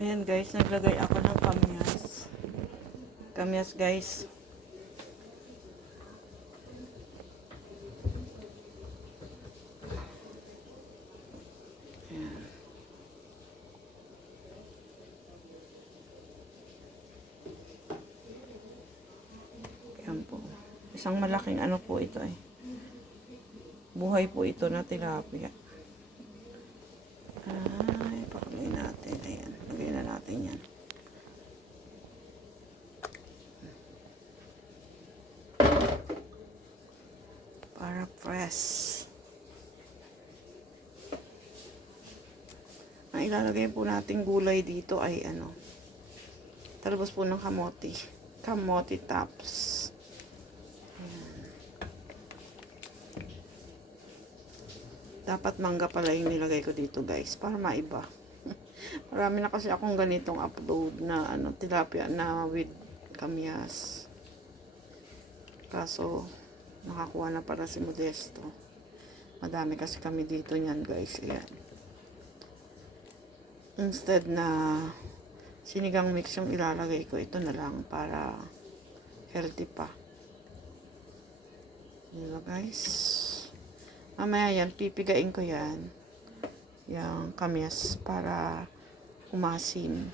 Ayan guys, naglagay ako ng kamyas. Kamyas guys. Ayan. Ayan po. Isang malaking ano po ito eh. Buhay po ito na tilapia. Ay, pakalagay natin. Ayan, lagay na natin yan. Para fresh. Ang ilalagay po nating gulay dito ay ano, talbos po ng kamote. Kamote tops. Ayan. Dapat mangga pala yung nilagay ko dito guys, para maiba. Marami na kasi akong ganitong upload na ano, tilapia na with kamyas. Kaso, nakakuha na para si Modesto. Madami kasi kami dito niyan guys. Ayan. Instead na sinigang mix yung ilalagay ko, ito na lang para healthy pa. Diba guys? Mamaya yan, pipigain ko yan. Yung kamyas para umasim.